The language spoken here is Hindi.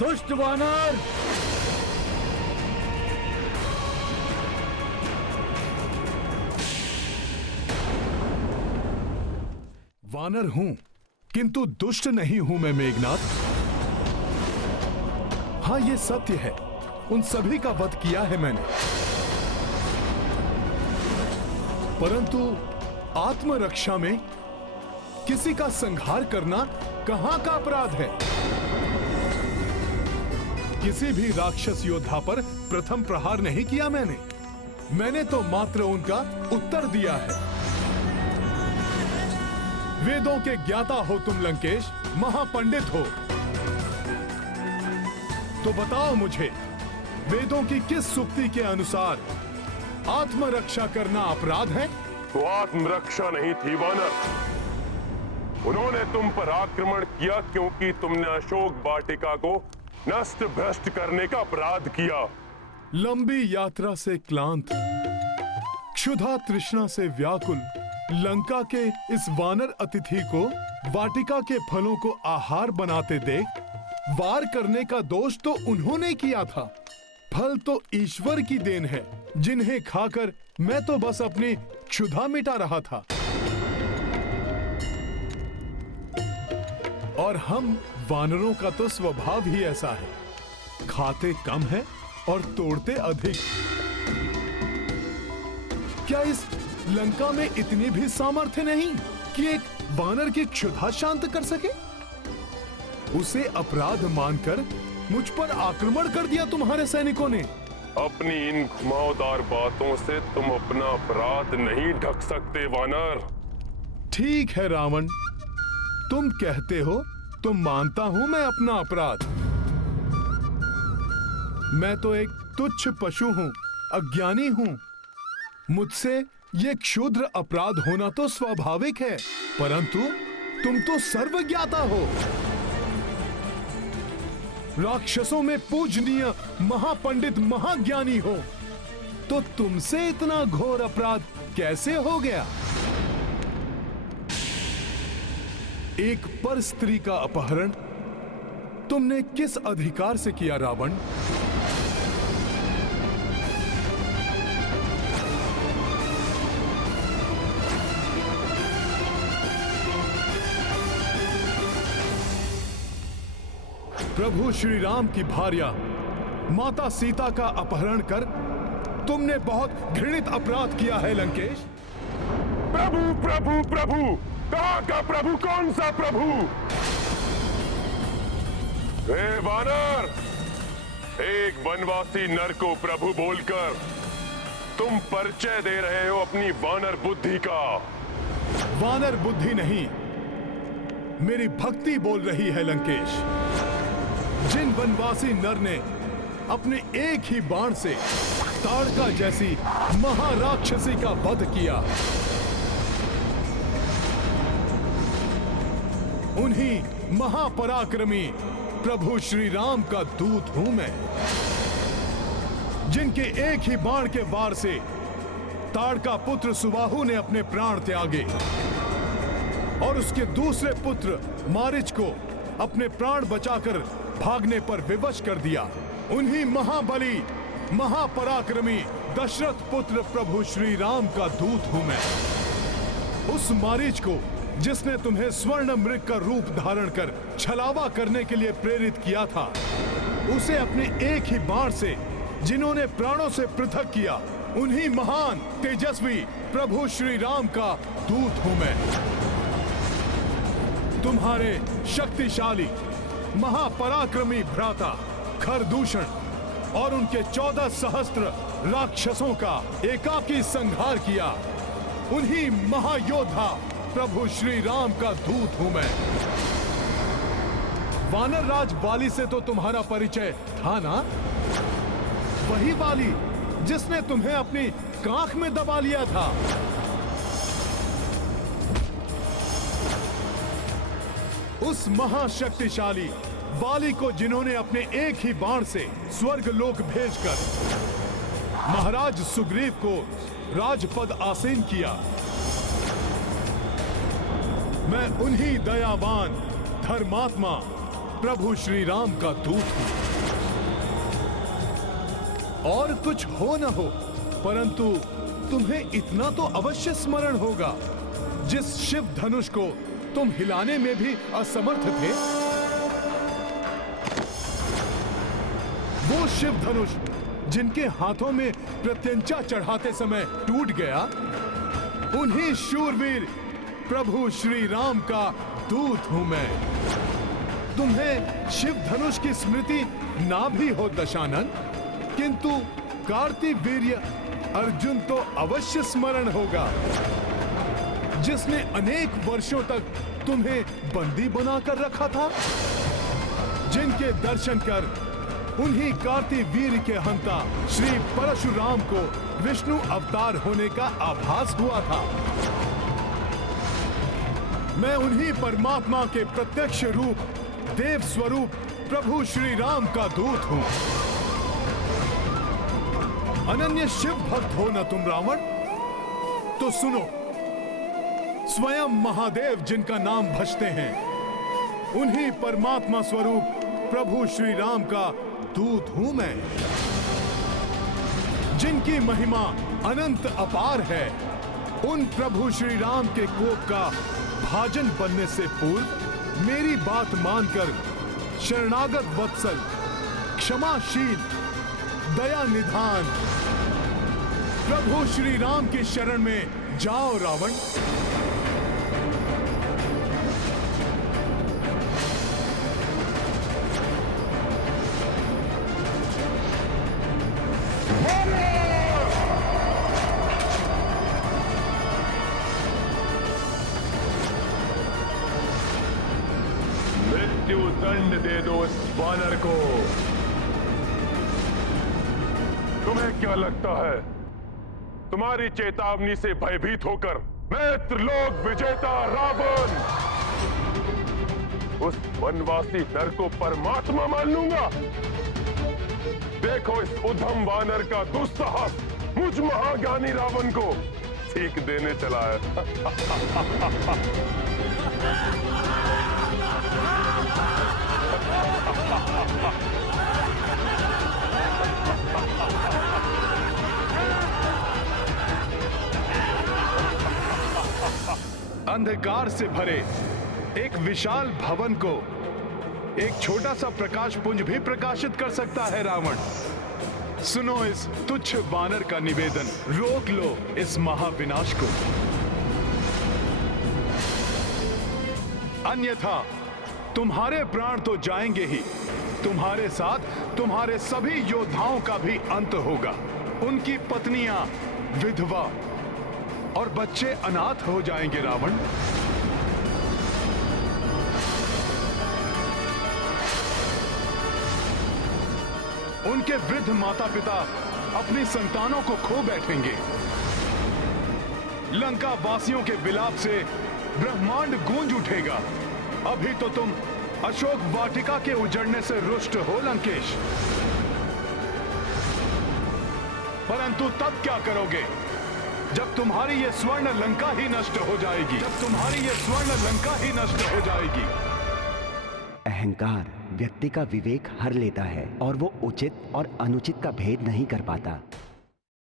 दुष्ट वानर, वानर हूं किंतु दुष्ट नहीं हूं मैं मेघनाथ। हां, यह सत्य है, उन सभी का वध किया है मैंने, परंतु आत्मरक्षा में किसी का संहार करना कहां का अपराध है? किसी भी राक्षस योद्धा पर प्रथम प्रहार नहीं किया मैंने तो मात्र उनका उत्तर दिया है। वेदों के ज्ञाता हो तुम लंकेश, महापंडित हो, तो बताओ मुझे, वेदों की किस सूक्ति के अनुसार आत्मरक्षा करना अपराध है? वो आत्मरक्षा नहीं थी वानर, उन्होंने तुम पर आक्रमण किया क्योंकि तुमने अशोक वाटिका को नष्ट भ्रष्ट करने का अपराध किया। लंबी यात्रा से क्लांत, क्षुधा तृष्णा से व्याकुल लंका के इस वानर अतिथि को वाटिका के फलों को आहार बनाते देख वार करने का दोष तो उन्होंने किया था, फल तो ईश्वर की देन है, जिन्हें खाकर मैं तो बस अपनी क्षुधा मिटा रहा था। और हम वानरों का तो स्वभाव ही ऐसा है, खाते कम है और तोड़ते अधिक। क्या इस लंका में इतनी भी सामर्थ्य नहीं कि एक वानर की क्षुधा शांत कर सके? उसे अपराध मानकर मुझ पर आक्रमण कर दिया तुम्हारे सैनिकों ने। अपनी इन घुमावदार बातों से तुम अपना अपराध नहीं ढक सकते वानर। ठीक है रावण, तुम कहते हो तो मानता हूं मैं अपना अपराध। मैं तो एक तुच्छ पशु हूं, अज्ञानी हूं, मुझसे ये क्षुद्र अपराध होना तो स्वाभाविक है, परंतु तुम तो सर्वज्ञाता हो, राक्षसों में पूजनीय महापंडित महाज्ञानी हो, तो तुमसे इतना घोर अपराध कैसे हो गया? एक पर स्त्री का अपहरण तुमने किस अधिकार से किया रावण? प्रभु श्री राम की भार्या माता सीता का अपहरण कर तुमने बहुत घृणित अपराध किया है लंकेश। प्रभु प्रभु प्रभु, कहां का प्रभु? कौन सा प्रभु? हे वानर, एक वनवासी नर को प्रभु बोलकर तुम परिचय दे रहे हो अपनी वानर बुद्धि का। वानर बुद्धि नहीं, मेरी भक्ति बोल रही है लंकेश। जिन वनवासी नर ने अपने एक ही बाण से ताड़का जैसी महाराक्षसी का वध किया, उन्हीं महापराक्रमी प्रभु श्री राम का दूत हूं मैं, जिनके एक ही बाण के वार से ताड़का पुत्र सुबाहु ने अपने प्राण त्यागे और उसके दूसरे पुत्र मारिच को अपने प्राण बचाकर भागने पर विवश कर दिया। उन्हीं महाबली महापराक्रमी दशरथ पुत्र प्रभु श्री राम का दूत हूं मैं। उस मारीच को जिसने तुम्हें स्वर्ण मृग का रूप धारण कर छलावा करने के लिए प्रेरित किया था, उसे अपने एक ही बाण से जिन्होंने प्राणों से पृथक किया, उन्हीं महान तेजस्वी प्रभु श्री राम का दूत हूं मैं। तुम्हारे शक्तिशाली महापराक्रमी भ्राता खरदूषण और उनके 14 सहस्त्र राक्षसों का एकाकी संहार किया, उन्हीं महायोद्धा प्रभु श्री राम का दूत हूं मैं। वानर राज वाली से तो तुम्हारा परिचय था ना? वही वाली जिसने तुम्हें अपनी कांख में दबा लिया था। उस महाशक्तिशाली वाली को जिन्होंने अपने एक ही बाण से स्वर्ग लोक भेजकर महाराज सुग्रीव को राजपद आसीन किया, मैं उन्हीं दयावान धर्मात्मा प्रभु श्री राम का दूत हूं। और कुछ हो न हो, परंतु तुम्हें इतना तो अवश्य स्मरण होगा, जिस शिव धनुष को तुम हिलाने में भी असमर्थ थे, वो शिव धनुष जिनके हाथों में प्रत्यंचा चढ़ाते समय टूट गया, उन्हीं शूरवीर प्रभु श्री राम का दूत हूं मैं। तुम्हें शिव धनुष की स्मृति ना भी हो दशानन, किंतु कार्तिवीर्य अर्जुन तो अवश्य स्मरण होगा, जिसने अनेक वर्षों तक तुम्हें बंदी बनाकर रखा था, जिनके दर्शन कर उन्हीं कार्तिवीर्य के हंता श्री परशुराम को विष्णु अवतार होने का आभास हुआ था। मैं उन्हीं परमात्मा के प्रत्यक्ष रूप देव स्वरूप प्रभु श्री राम का दूत हूं। अनन्य शिव भक्त हो न तुम रावण, तो सुनो, स्वयं महादेव जिनका नाम भजते हैं, उन्हीं परमात्मा स्वरूप प्रभु श्री राम का दूत हूं मैं। जिनकी महिमा अनंत अपार है, उन प्रभु श्री राम के कोप का भाजन बनने से पूर्व मेरी बात मानकर शरणागत वत्सल, क्षमाशील, दया निधान प्रभु श्री राम की शरण में जाओ रावण। मृत्यु दंड दे दो इस वानर को। तुम्हें क्या लगता है, तुम्हारी चेतावनी से भयभीत होकर मैं त्रिलोक विजेता रावण उस वनवासी नर को परमात्मा मान लूंगा? देखो इस उद्धम वानर का दुस्साहस मुझ महाज्ञानी रावण को सीख देने चला है। अंधकार से भरे एक विशाल भवन को एक छोटा सा प्रकाश पुंज भी प्रकाशित कर सकता है रावण। सुनो इस तुच्छ वानर का निवेदन, रोक लो इस महाविनाश को, अन्यथा तुम्हारे प्राण तो जाएंगे ही, तुम्हारे साथ तुम्हारे सभी योद्धाओं का भी अंत होगा। उनकी पत्नियां विधवा और बच्चे अनाथ हो जाएंगे रावण। उनके वृद्ध माता पिता अपनी संतानों को खो बैठेंगे। लंका वासियों के विलाप से ब्रह्मांड गूंज उठेगा। अभी तो तुम अशोक वाटिका के उजड़ने से रुष्ट हो लंकेश, परंतु तब क्या करोगे जब तुम्हारी ये स्वर्ण लंका ही नष्ट हो जाएगी, जब तुम्हारी ये स्वर्ण लंका ही नष्ट हो जाएगी। अहंकार व्यक्ति का विवेक हर लेता है और वो उचित और अनुचित का भेद नहीं कर पाता।